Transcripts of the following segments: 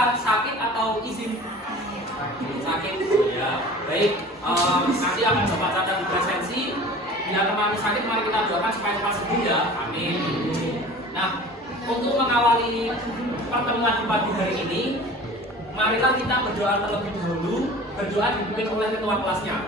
apa? Sakit atau izin? Sakit. Oh, ya. Baik. Nanti akan Bapak catat di presensi. Bila teman sakit, mari kita doakan supaya cepat sembuh ya. Amin. Nah, untuk mengawali pertemuan di pagi hari ini, marilah kita berdoa terlebih dahulu. Berdoa dipimpin oleh ketua kelasnya.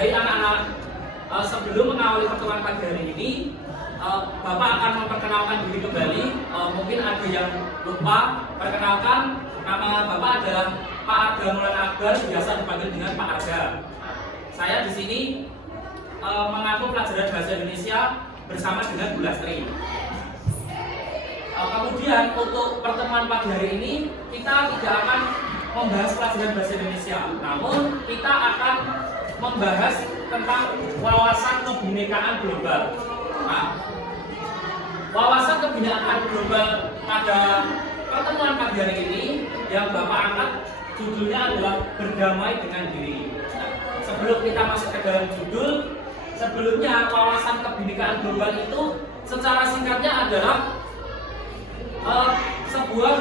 Baik anak-anak, sebelum mengawali pertemuan pagi hari ini, Bapak akan memperkenalkan diri kembali. Mungkin ada yang lupa. Perkenalkan, nama Bapak adalah Pak Arga Maulana Akbar, biasa dipanggil dengan Pak Arga. Saya di sini mengaku pelajaran bahasa Indonesia bersama dengan Bu Lastri. Kemudian untuk pertemuan pagi hari ini, kita tidak akan membahas pelajaran bahasa Indonesia, namun kita akan membahas tentang wawasan kebinekaan global. Nah, wawasan kebinekaan global pada pertemuan pagi hari ini yang Bapak angkat judulnya adalah berdamai dengan diri. Nah, sebelum kita masuk ke dalam judul, sebelumnya wawasan kebinekaan global itu secara singkatnya adalah sebuah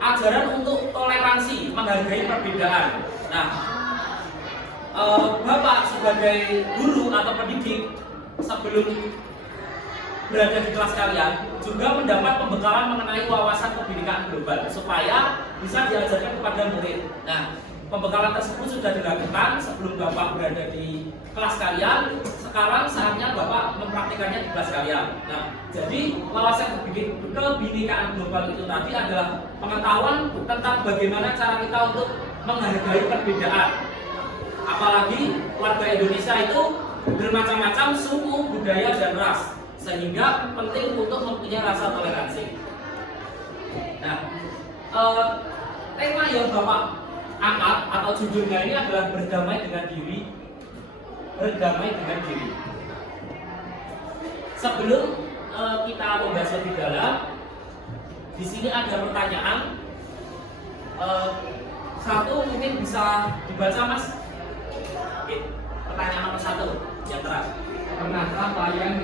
ajaran untuk toleransi, menghargai perbedaan. Nah, Bapak sebagai guru atau pendidik sebelum berada di kelas kalian juga mendapat pembekalan mengenai wawasan kebinekaan global supaya bisa diajarkan kepada murid. Nah, pembekalan tersebut sudah dilakukan sebelum Bapak berada di kelas kalian. Sekarang saatnya Bapak mempraktikannya di kelas kalian. Nah, jadi wawasan kebinekaan global itu tadi adalah pengetahuan tentang bagaimana cara kita untuk menghargai perbedaan. Apalagi warga Indonesia itu bermacam-macam suku, budaya, dan ras, sehingga penting untuk mempunyai rasa toleransi. Nah, tema yang Bapak angkat atau judulnya ini adalah berdamai dengan diri. Berdamai dengan diri. Sebelum kita membahas lebih dalam, di sini ada pertanyaan. Satu mungkin bisa dibaca, Mas. Oke, pertanyaan nomor 1 yang keras. Pernahkah kalian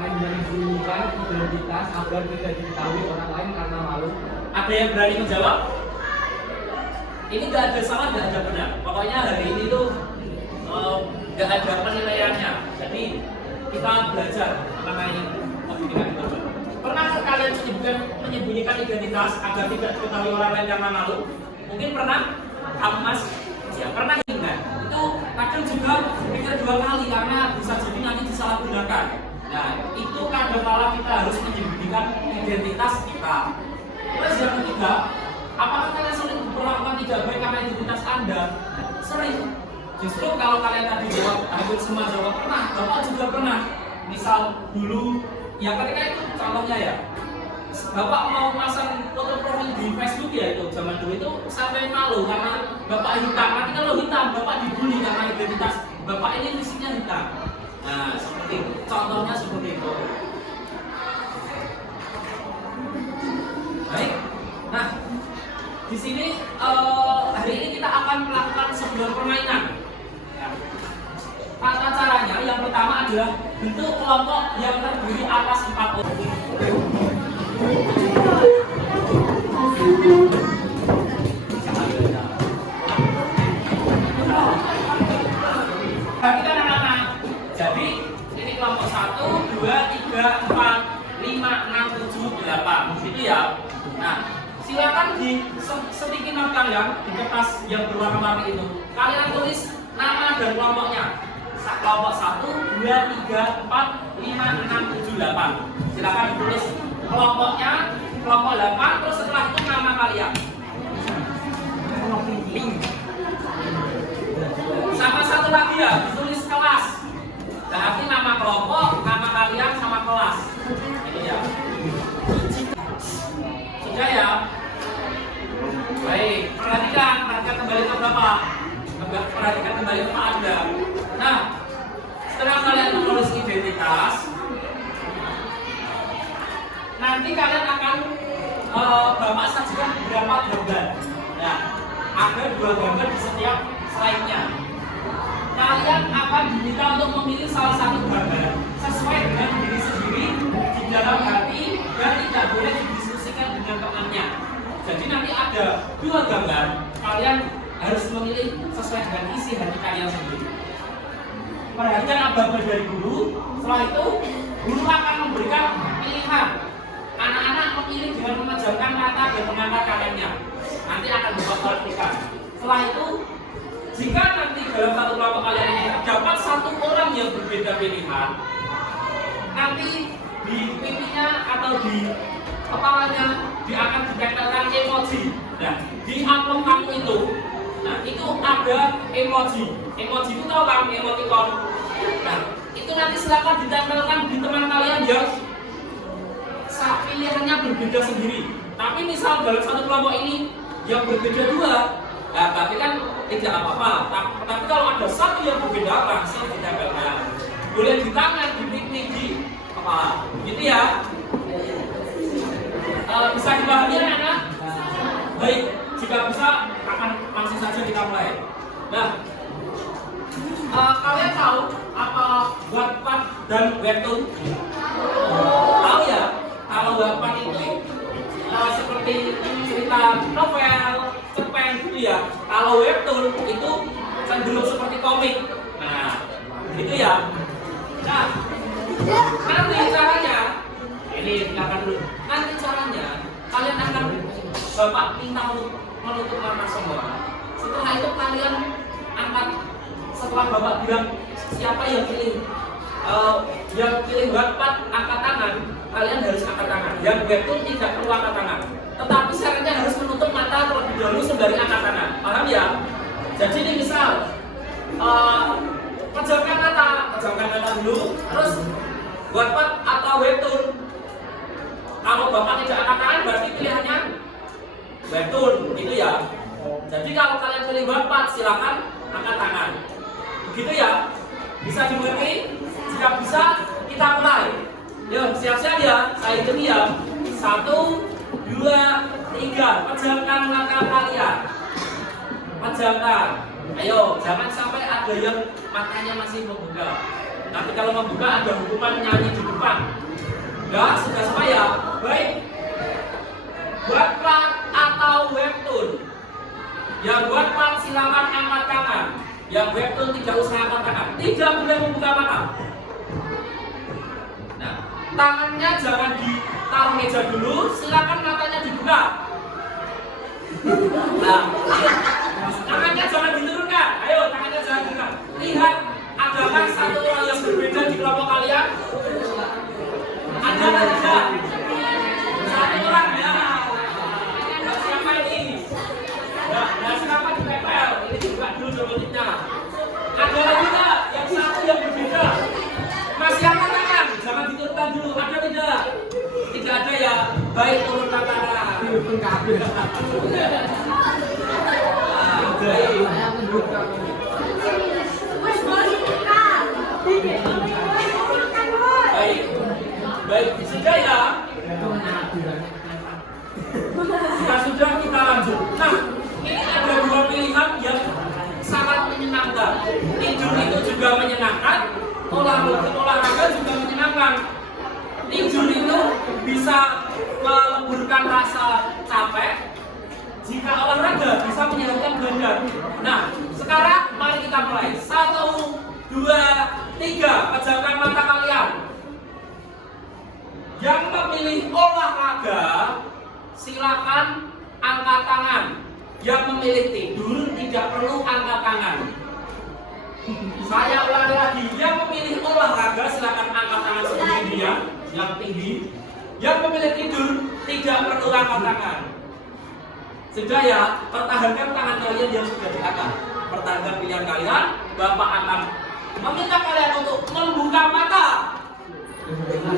menyembunyikan identitas agar tidak diketahui orang lain karena malu? Ada yang berani menjawab? Ini nggak ada salah, nggak ada benar. Pokoknya hari ini tuh nggak ada penilaiannya. Jadi kita belajar mengenai kebinekaan global. Pernah kalian menyembunyikan identitas agar tidak diketahui orang lain karena malu? Mungkin pernah? Kamu, Mas? Ya pernah enggak? Itu kadang juga pikir 2 kali karena bisa jadi nanti disalahgunakan. Nah, itu kadang-kala kita harus menyembunyikan identitas kita. Terus yang ketiga, apakah kalian sering diperlakukan tidak baik karena identitas Anda? Sering. Justru kalau kalian tadi jawab, hampir semua jawab pernah, Bapak juga pernah. Misal dulu, ya ketika itu contohnya ya, Bapak mau masang foto profil di Facebook ya itu zaman dulu itu sampai malu karena Bapak hitam. Nanti kalau hitam Bapak dibully karena identitas Bapak ini fisiknya hitam. Nah, seperti itu. Contohnya seperti itu. Baik. Nah, di sini hari ini kita akan melakukan sebuah permainan. Tata caranya yang pertama adalah bentuk kelompok yang terdiri atas 4 orang. Perhatikan anak-anak. Jadi ini kelompok 1, 2, 3, 4, 5, 6, 7, 8. Gitu ya. Nah, silakan di sticky note kalian di kertas yang berwarna-warni itu. Kalian tulis nama dan kelompoknya. Kelompok 1, 2, 3, 4, 5, 6, 7, 8. Silakan ditulis kelompoknya, kelompok 8, terus setelah itu nama kalian. Sama satu lagi ya, ditulis kelas. Berarti nama kelompok, nama kalian, sama kelas. Ini ya. Sudah ya? Baik, perhatikan kembali ke Bapak. Perhatikan kembali ke Pak Anda. Nah, setelah kalian menulis identitas, nanti nanti kalian akan Bapak sajikan beberapa gambar. Nah, ada 2 gambar di setiap slide-nya. Kalian akan diminta untuk memilih salah satu gambar sesuai dengan diri sendiri di dalam hati dan tidak boleh didiskusikan dengan temannya. Jadi nanti ada 2 gambar, kalian harus memilih sesuai dengan isi hati kalian sendiri. Perhatikan apa-apa dari guru. Setelah itu, guru akan memberikan pilihan. Anak-anak memilih dengan memejamkan mata dan mengangkat tangannya. Nanti akan diperhatikan. Setelah itu, jika nanti dalam satu kelompok kalian ini dapat satu orang yang berbeda pilihan, nanti di pipinya atau di kepalanya dia akan ditempelkan emoji. Nah, di amplop kamu itu, nah itu ada emoji. Emoji itu tahu kan, emoticon. Nah, itu nanti silakan ditempelkan di teman kalian yang pilihannya berbeda sendiri. Tapi misal dalam satu kelompok ini yang berbeda 2, nah, tapi kan tidak apa-apa. Tapi kalau ada satu yang berbeda, langsung ditempelkan. Boleh di tangan, di pipi, di kepala. Gitu ya. Bisa dipahami anak-anak? Baik, jika bisa akan langsung saja kita mulai. Nah, kalian tahu apa Wattpad dan Webtoon? Tahu ya? Kalau Wattpad itu seperti cerita novel, cerpen gitu ya. Kalau Webtoon itu cenderung seperti komik. Nah, gitu ya. Nah, nanti caranya, ini dengarkan dulu. Nanti caranya kalian akan Bapak minta menutup mata semua. Setelah itu kalian angkat. Setelah Bapak bilang siapa yang pilih Wattpad angkat tangan, kalian harus angkat tangan. Yang Webtoon tidak perlu angkat tangan. Tetapi syaratnya harus menutup mata terlebih dahulu sembari angkat tangan. Paham ya? Jadi ini misal pejamkan mata dulu, terus Wattpad atau Webtoon. Kalau Bapak tidak angkat tangan berarti pilihannya Webtoon, gitu ya. Jadi kalau kalian pilih Wattpad silakan angkat tangan. Begitu ya? Bisa dimengerti? Jika bisa, kita mulai. Yuk, siap-siap ya. Saya hitung ya. 1, 2, 3. Pejamkan mata kalian. Pejamkan. Ayo, jangan sampai ada yang matanya masih membuka. Nanti kalau membuka ada hukuman nyanyi di depan. Enggak, sudah semua ya? Baik. Wattpad atau Webtoon? Yang Wattpad silakan angkat tangan. Yang Webtoon tidak usah angkat tangan. Tidak boleh membuka mata. Nah, tangannya jangan ditaruh meja dulu. Silakan matanya dibuka. Nah, tangannya jangan diturunkan. Ayo, tangannya jangan diturunkan. Lihat, adakah satu orang yang berbeda di kelompok kalian? Ada atau tidak? Satu orang ya. Siapa ini? Nah, siapa ditempel? Ini juga dulu jawabnya. Ada lagi tak yang satu yang berbeda? Masih angkat tangan? Jangan diturunkan dulu. Ada tidak? Tidak ada ya. Baik, turunkan tangan. Baik, sudah ya. Jika sudah kita lanjut. Nah, ini ada 2 pilihan yang sangat menyenangkan. Tidur itu juga menyenangkan, olahraga juga menyenangkan. Tidur itu bisa meleburkan rasa capek. Jika olahraga bisa menyehatkan badan. Nah, sekarang mari kita mulai. 1, 2, 3. Pejamkan mata kalian. Yang memilih olahraga silakan angkat tangan. Yang memilih tidur tidak perlu angkat tangan. Saya ulangi lagi. Yang memilih olahraga silakan angkat tangan seperti dia, yang tinggi. Yang memilih tidur tidak perlu angkat tangan. Sudah ya, pertahankan tangan kalian yang sudah diangkat. Pertahankan pilihan kalian. Bapak akan meminta kalian untuk membuka mata.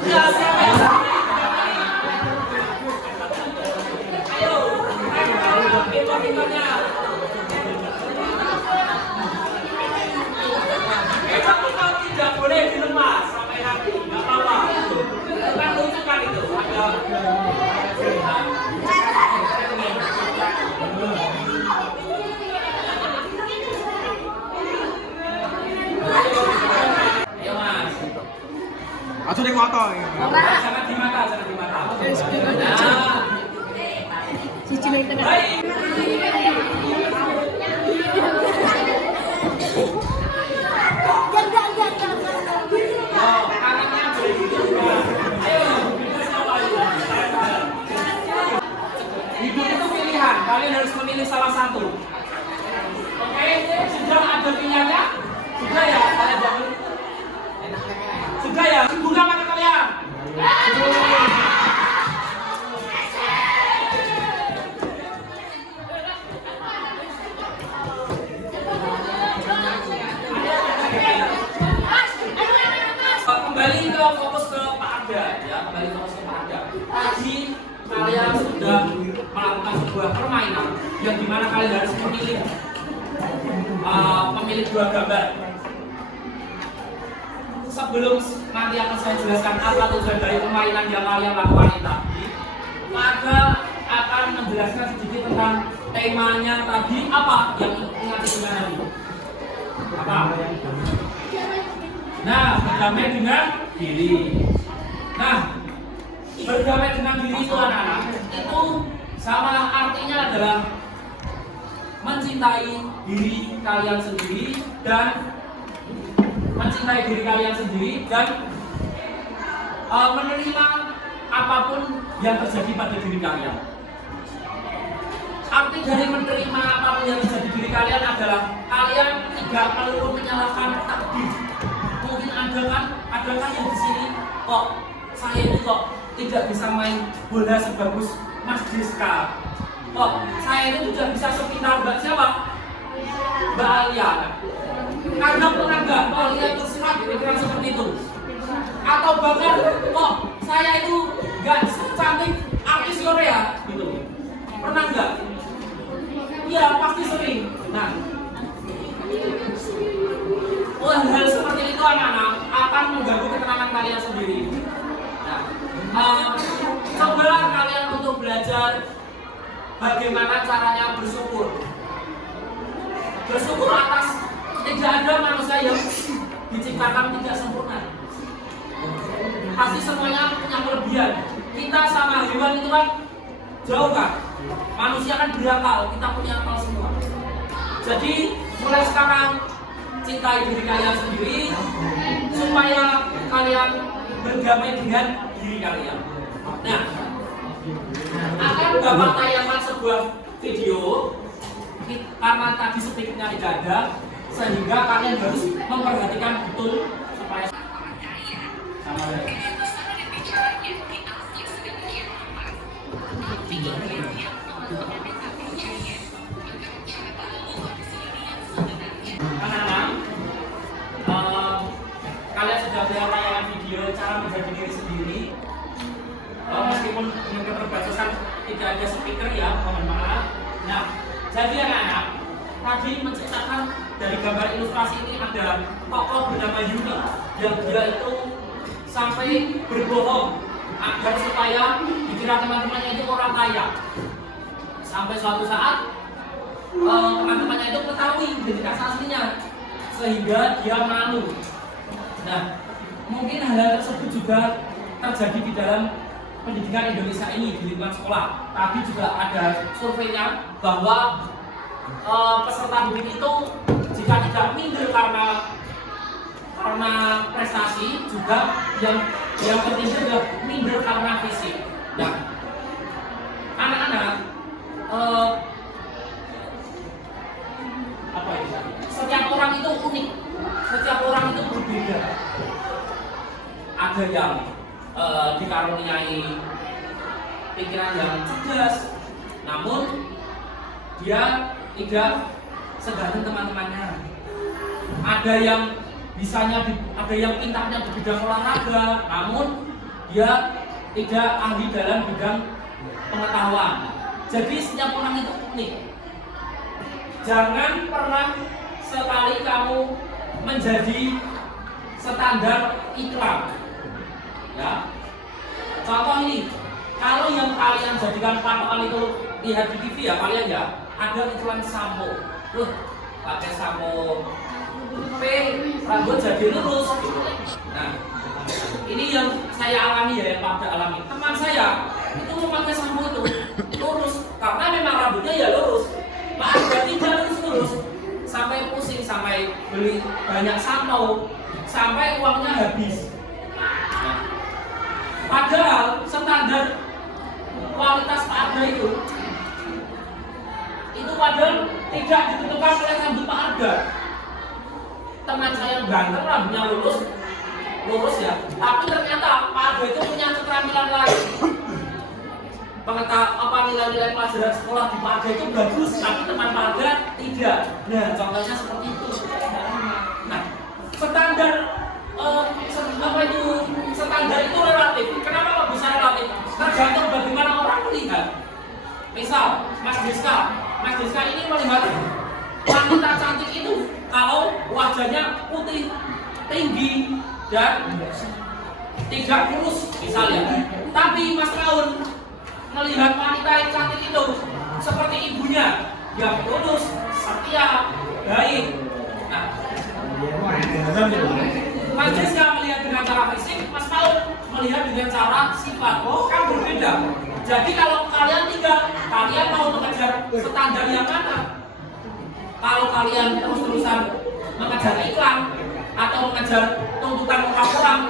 Ya, siapa yang ayo, pintar-pintarnya. Kita tidak boleh dilepas sampai nanti, nggak apa-apa. Kita tunjukkan itu. Ada sudah kotor. Jangan di mata, jangan di mata. Nah, Cici naik tengah. baik. Oh, tangannya boleh dibuka. Ayo, hidup itu pilihan. Kalian harus memilih salah satu. Oke, sudah ada pilihannya? Sudah ya, kalian bangun. Sudah ya, buka mata kalian. Kembali ke fokus ke Pak Arda ya, kembali fokus ke Pak Arda. Tadi kalian sudah melakukan sebuah permainan yang dimana kalian harus memilih dua gambar. Sebelum nanti akan saya jelaskan apa tujuan dari permainan yang kalian lakukan ini tadi, maka akan menjelaskan sedikit tentang temanya tadi apa yang ingat dengan tadi. Apa? Nah, berdamai dengan diri. Nah, berdamai dengan diri itu anak-anak itu sama artinya adalah mencintai diri kalian sendiri dan mencintai diri kalian sendiri dan menerima apapun yang terjadi pada diri kalian. Arti dari menerima apapun yang terjadi di diri kalian adalah kalian tidak perlu menyalahkan takdir. Mungkin adakah yang di sini kok saya ini kok tidak bisa main bola sebagus Mas Diska. Kok saya ini tidak bisa sepintar Mbak siapa? Mbak Alia. Karena pernah nggak kalian terserah di pikiran seperti itu? Atau bahkan kok saya itu nggak cantik artis Korea gitu? Pernah nggak? Iya pasti sering. Nah, hal seperti itu anak-anak akan mengganggu ketenangan kalian sendiri. Nah, cobalah kalian untuk belajar bagaimana caranya bersyukur. Bersyukur atas tidak ada manusia yang diciptakan tidak sempurna. Pasti semuanya punya kelebihan. Kita sama hewan itu kan jauh kan? Manusia kan berakal, kita punya akal semua. Jadi mulai sekarang cintai diri kalian sendiri supaya kalian berdamai dengan diri kalian. Nah, akan Bapak tayangkan sebuah video karena tadi speakernya tidak ada, sehingga kalian harus memperhatikan betul supaya sama anak-anak, kalian sudah melihat tayangan video cara menjadi diri sendiri. Meskipun dengan keterbatasan tidak ada speaker ya, mohon maaf. Nah, jadi anak-anak, tadi menciptakan dari gambar ilustrasi ini ada tokoh bernama Yuni yang dia itu sampai berbohong agar supaya dikira teman-temannya itu orang kaya. Sampai suatu saat teman-temannya itu mengetahui identitas aslinya sehingga dia malu. Nah, mungkin hal tersebut juga terjadi di dalam pendidikan Indonesia ini di lingkungan sekolah. Tapi juga ada surveinya bahwa peserta didik itu jika tidak minder karena prestasi, juga yang ketiga adalah minder karena fisik. Nah, anak-anak, setiap orang itu unik, setiap orang itu berbeda. Ada yang dikaruniai pikiran yang cerdas, namun dia tidak seganteng teman-temannya. Ada yang ada yang pintarnya di bidang olahraga, namun dia tidak ahli dalam bidang pengetahuan. Jadi setiap orang itu unik. Jangan pernah sekali kamu menjadi standar iklan. Ya. Contoh ini, kalau yang kalian jadikan patokan itu lihat di TV ya kalian ya, ada iklan sampo. Pakai sampo P, rambut jadi lurus. Nah, ini yang saya alami ya, yang pada alami. Teman saya itu memakai sampo itu lurus, karena memang rambutnya ya lurus. Pak Arga tidak lurus, sampai pusing, sampai beli banyak sampo, sampai uangnya habis. Nah, padahal standar kualitas Pak Arga itu padahal tidak ditentukan oleh rambut Pak Arga. Teman saya ganteng, rambutnya lurus ya, tapi ternyata Pak Arga itu punya keterampilan lain. Nilai-nilai pelajaran sekolah di Pak Arga itu bagus, tapi teman Pak Arga tidak. Nah, contohnya seperti itu. Nah, standar standar itu relatif. Kenapa kok bisa relatif? Tergantung bagaimana orang melihat. Misal, Mas Diska ini melihat wanita cantik itu kalau wajahnya putih, tinggi, dan tidak kurus misalnya. Tapi Mas Raun melihat wanita yang cantik itu seperti ibunya, yang lurus, setia, baik. Nah, Mas Diska melihat dengan cara fisik, Mas Raun melihat dengan cara sifat. Kan berbeda. Jadi kalau kalian kalian mau mengejar standar yang mana? Kalau kalian terus-terusan mengejar iklan atau mengejar tuntutan orang,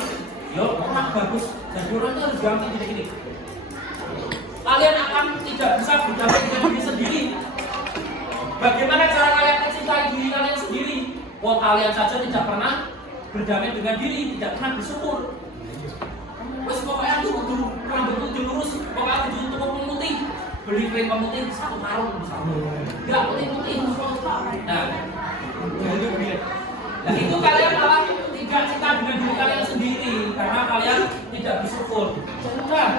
yo orang bagus, jadi orang itu harus ganti gini-gini. Kalian akan tidak bisa berdamai dengan diri sendiri. Bagaimana cara kalian mencintai diri kalian sendiri? Wah, kalian saja tidak pernah berdamai dengan diri, tidak pernah bersyukur. Wes pokoknya aku kudu rambut kudu lurus, pokoknya kudu tuku pemutih, beli krim pemutih 1 karung misalnya. Enggak putih-putih. Nah, itu kalian malah tidak cinta dengan diri kalian sendiri karena kalian tidak bersyukur. Nah,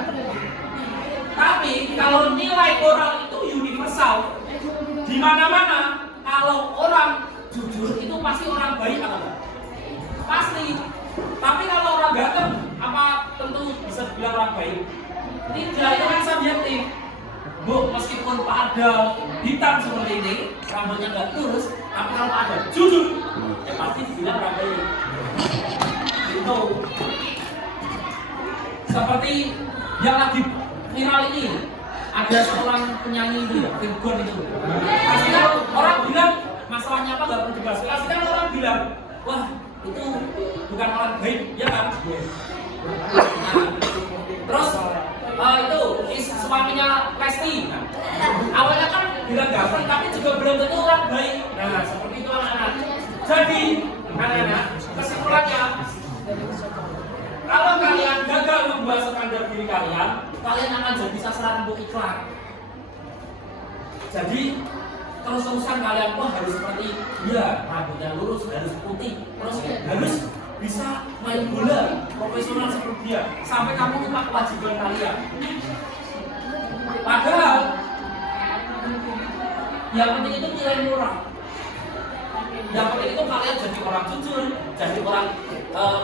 tapi kalau nilai moral itu universal, di mana-mana kalau orang jujur itu pasti orang baik atau enggak? Pasti. Tapi kalau orang ganteng, apa tentu bisa dibilang orang baik? Tidak, itu kan subjektif. Bu, meskipun Pak Arga hitam seperti ini, rambutnya nggak lurus, tapi kalau Pak Arga jujur, ya pasti dibilang orang baik. Itu seperti yang lagi viral ini, ada seorang penyanyi itu ya, Virgon itu. Pasti kan orang bilang masalahnya apa nggak perlu dibahas. Pasti kan orang bilang, wah itu bukan orang baik, ya kan? Terus itu suaminya Lesti. Nah, awalnya kan bilang ganteng, tapi juga belum tentu orang baik. Nah, seperti itu anak-anak. Jadi, anak-anak, kesimpulannya, kalau kalian gagal membuat standar diri kalian akan jadi sasaran untuk iklan. Jadi, terus-terusan kalian harus seperti ya, rambutnya lurus, harus putih, terus harus bisa main bola profesional seperti dia, sampai kamu lupa kewajiban kalian. Padahal yang penting itu nilai moral. Yang penting itu kalian jadi orang jujur, jadi orang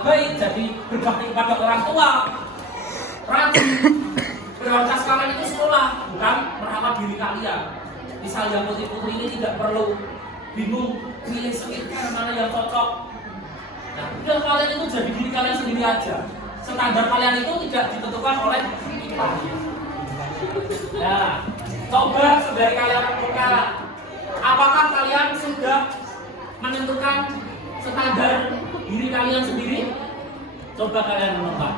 baik, jadi berbakti kepada orang tua, rajin. Prioritas kalian itu sekolah, bukan merawat diri kalian. Misal yang putih-putih ini tidak perlu bingung pilih skincare mana yang cocok. Nah, udah kalian itu jadi diri kalian sendiri aja. Standar kalian itu tidak ditentukan oleh iklan. Nah, coba saudari kalian buka. Apakah kalian sudah menentukan standar diri kalian sendiri? Coba kalian menentukan.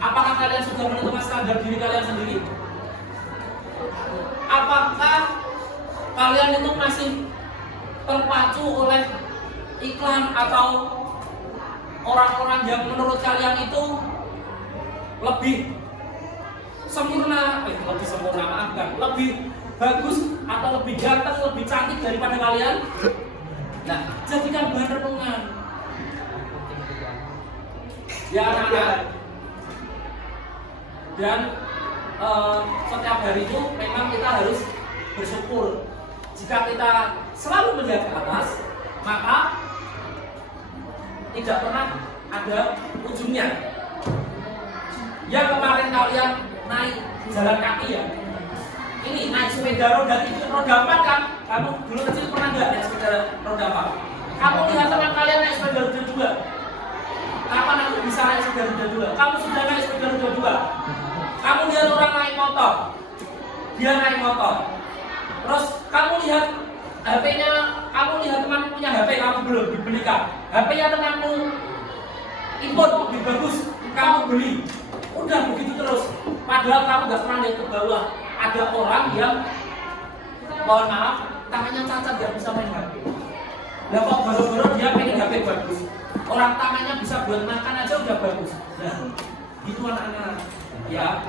Apakah kalian sudah menentukan standar diri kalian sendiri? Apakah kalian itu masih terpacu oleh iklan atau orang-orang yang menurut kalian itu lebih sempurna, maaf kan, lebih bagus atau lebih ganteng, lebih cantik daripada kalian? Nah, jadikan bahan renungan ya anak-anak. Dan setiap hari itu memang kita harus bersyukur. Jika kita selalu melihat ke atas, maka tidak pernah ada ujungnya. Ya kemarin kalian naik jalan kaki ya, ini naik sepeda roda 4 kan? Kamu dulu kecil pernah nggak naik sepeda roda 4? Kamu lihat teman kalian naik sepeda roda 2? Kapan aku bisa naik sepeda roda 2? Kamu sudah naik sepeda roda 2. Kamu lihat orang naik motor, dia naik motor. Terus kamu lihat HP-nya, kamu lihat temanmu punya HP, kamu belum dibelikan. HP-nya temanmu input lebih bagus, kamu beli. Udah begitu terus. Padahal kamu nggak pernah lihat ke bawah. Ada orang yang, mohon maaf, tangannya cacat nggak bisa main HP. Lah kok baru-baru dia pengen HP bagus. Orang tangannya bisa buat makan aja udah bagus. Nah, gitu anak-anak. Ya,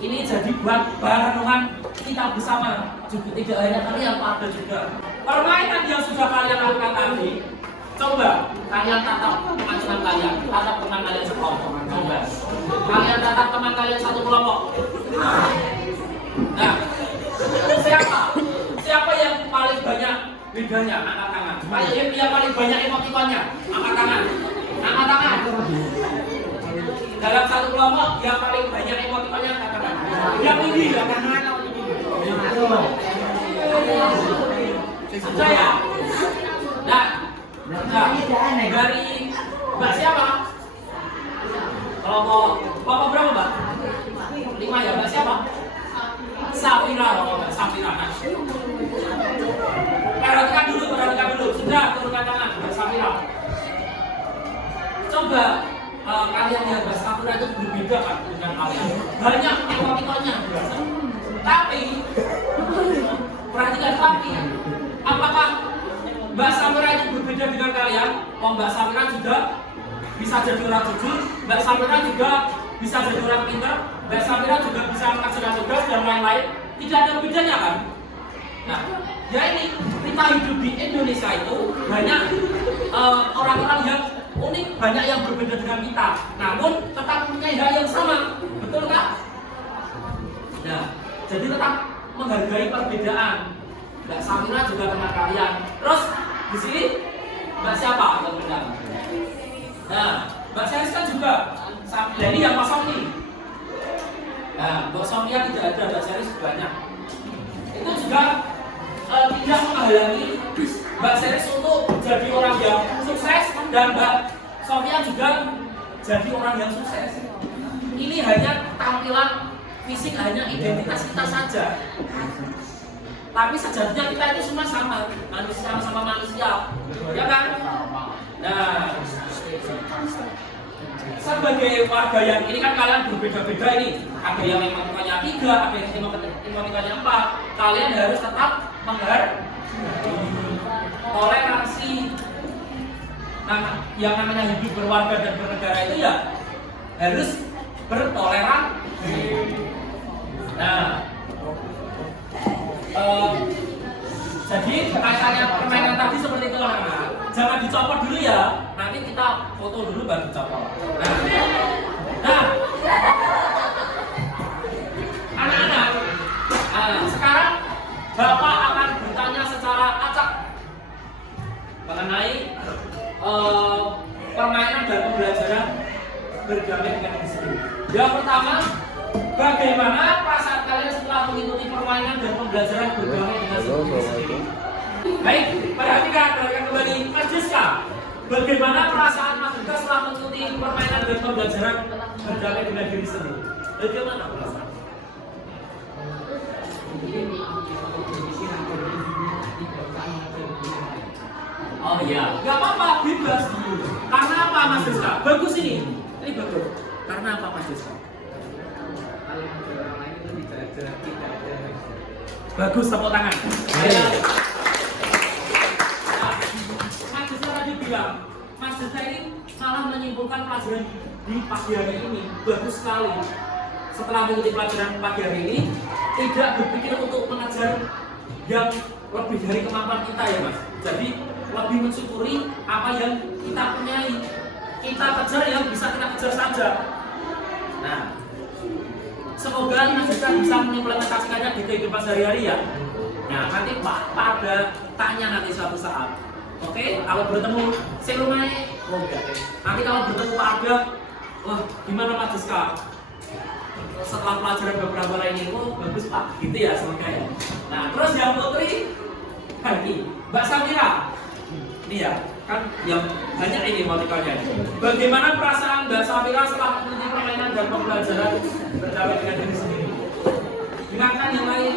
ini jadi buat bahan renungan kita bersama. Juga tidak hanya kalian, pada juga. Permainan yang sudah kalian lakukan tadi, coba kalian tatap teman-teman kalian, tatap teman kalian sekelompok. Coba kalian tatap teman kalian satu kelompok. Nah, siapa yang paling banyak bedanya? Angkat tangan. Yang paling banyak emotikonnya? Angkat tangan. Angkat tangan. Dalam satu kelompok yang paling banyak emotikonnya angkat tangan. Yang tinggi angkat tangan. Sudah ya? Nah, dari Mbak siapa? Kelompok berapa Mbak? 5 ya, Mbak siapa? Safira, Mbak Safira. Perhatikan dulu. Sudah, turunkan tangan, Mbak Safira. Coba kalian lihat Mbak Safira itu berbeda kan dengan kalian. Banyak emotikonnya. Tapi, perhatikan apakah Mbak Safira itu berbeda dengan kalian? Mbak Safira juga bisa jadi orang jujur, Mbak Safira juga bisa jadi orang pintar, Mbak Safira juga bisa melaksanakan tugas dan lain-lain. Tidak ada bedanya kan? Nah, ya ini kita hidup di Indonesia itu banyak orang-orang yang unik, banyak yang berbeda dengan kita. Namun tetap punya hal yang sama, betul kan? Nah, jadi tetap menghargai perbedaan. Mbak Safira juga teman kalian. Terus di sini Mbak siapa yang benar? Nah, Mbak Seris kan juga. Jadi yang kosong nih. Nah, Mbak Sofia tidak ada, Mbak Seris banyak. Itu juga tidak menghalangi Mbak Seris untuk jadi orang yang sukses dan Mbak Sofia juga jadi orang yang sukses. Ini hanya tampilan fisik, hanya identitas kita saja. Tapi sejatinya kita itu semua sama manusia, ya kan? Nah, sebagai warga yang ini kan kalian berbeda-beda ini. Ada yang emotikonnya 3, ada yang emotikonnya 4. Kalian harus tetap menghargai toleransi. Nah, yang namanya hidup berwarga dan bernegara itu ya harus bertoleransi. Nah, jadi kaitannya permainan tadi seperti itu anak-anak. Jangan dicopot dulu ya. Nanti kita foto dulu baru dicopot. Nah, anak-anak. Sekarang Bapak akan bertanya secara acak mengenai permainan dan pembelajaran berdamai dengan diri sendiri. Yang pertama, bagaimana perasaan kalian setelah mengikuti permainan dan pembelajaran berdamai dengan diri sendiri? Baik, perhatikan kembali Mas Jiska. Bagaimana perasaan Mas Jiska setelah mengikuti permainan dan pembelajaran berdamai dengan diri sendiri? Bagaimana perasaan? Oh iya, nggak apa-apa, bebas. Karena apa Mas Jiska? Bagus ini bagus. Karena apa Mas Jiska? Bagus, tepuk tangan. Mas Desa tadi bilang, Mas Desa ini salah menyimpulkan pelajaran di pagi hari ini. Bagus sekali. Setelah mengikuti pelajaran pagi hari ini, tidak berpikir untuk mengajar yang lebih dari kemampuan kita ya Mas. Jadi lebih mensyukuri apa yang kita punyai. Kita kejar yang bisa kita kejar saja. Nah, semoga Mas Desa bisa mengimplementasikannya di kehidupan sehari-hari ya. Nah, nanti Pak pada tanya nanti suatu saat. Oke, kalau bertemu sebelumnya, nanti kalau bertemu Pak Ada, wah gimana Mas Desa? Setelah pelajaran beberapa lain itu bagus Pak, gitu ya semoga ya. Nah, terus yang putri lagi, Mbak Safira. Ini ya, kan yang banyak ini emotikonnya. Bagaimana perasaan Mbak Safira setelah mengikuti permainan dan pembelajaran berdampingan dengan diri sendiri? Dengarkan yang lain.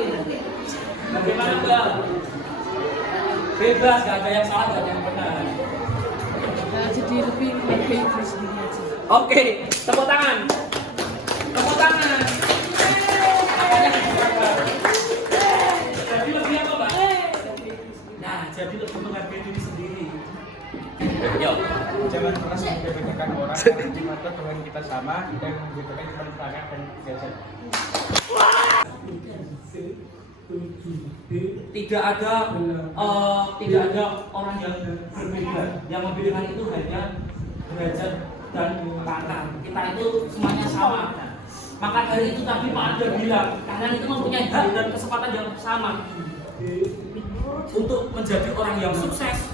Bagaimana Mbak? Bebas, gak ada yang salah, gak ada yang benar. Jadi lebih menghargai diri sendiri aja. Oke, tepuk tangan. Tepuk tangan. Apanya digerakkan? Jadi lebih apa Mbak? Nah, jadi lebih menghargai diri sendiri. Yuk. Jangan pernah membeda-bedakan orang karena di mata Tuhan kita sama dan membedakan cuma perangai dan biasa. Tidak ada orang yang berbeda. Yang membedakan itu hanya derajat dan pangkat. Kita itu semuanya sama. Maka dari itu tadi Pak Anda bilang, kalian itu mempunyai hak dan kesempatan yang sama untuk menjadi orang yang sukses,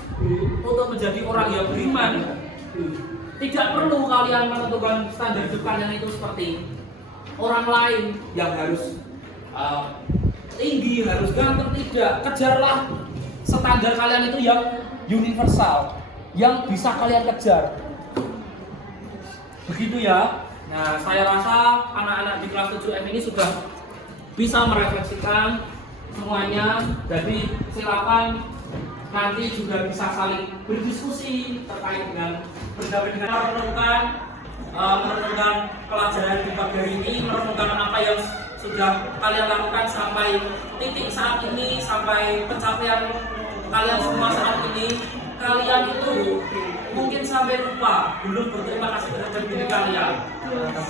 untuk menjadi orang yang beriman. Tidak perlu kalian menentukan standar hidup kalian itu seperti orang lain yang harus tinggi, harus ganteng. Tidak, kejarlah standar kalian itu yang universal, yang bisa kalian kejar. Begitu ya. Nah, saya rasa anak-anak di kelas 7M ini sudah bisa merefleksikan semuanya. Jadi silakan nanti juga bisa saling berdiskusi terkait dengan merenungkan pelajaran di pagi hari ini, merenungkan apa yang sudah kalian lakukan sampai titik saat ini, sampai pencapaian kalian semua saat ini. Kalian itu mungkin sampai lupa belum berterima kasih terhadap diri kalian.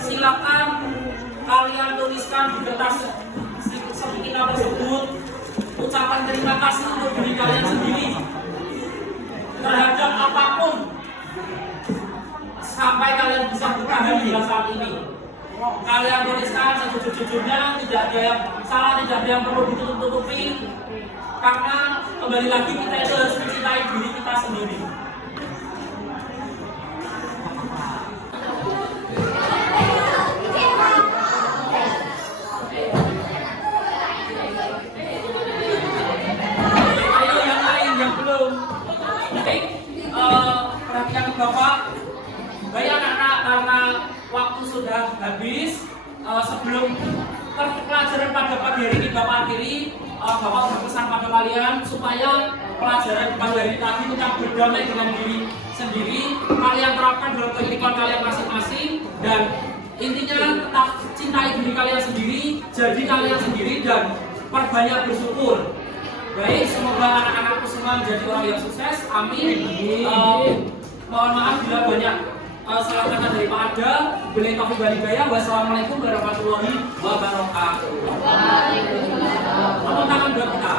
Silakan kalian tuliskan di kertas stiker tersebut ucapan terima kasih untuk diri kalian sendiri terhadap apapun sampai kalian bisa bertahan hingga saat ini. Kalian tuliskan sejujur-jujurnya, tidak ada yang salah, tidak ada yang perlu ditutup-tutupi, karena kembali lagi kita itu harus mencintai diri kita sendiri. Ayo yang lain yang belum. Oke, perhatian Bapak. Baik anak-anak, karena waktu sudah habis, sebelum pelajaran pada pagi hari ini Bapak akhiri, Bapak berpesan pada kalian supaya pelajaran pada hari tadi tetap berdamai dengan diri sendiri. Kalian terapkan dalam kehidupan kalian masing-masing, dan intinya tetap cintai diri kalian sendiri, jadi kalian sendiri, dan perbanyak bersyukur. Baik, semoga anak-anakku semua menjadi orang yang sukses. Amin. Mohon maaf bila banyak salah kata dari Pak Ada. Billahi taufiq wal hidayah. Wassalamualaikum warahmatullahi wabarakatuh. Waalaikumsalam. Tepuk tangan buat kita.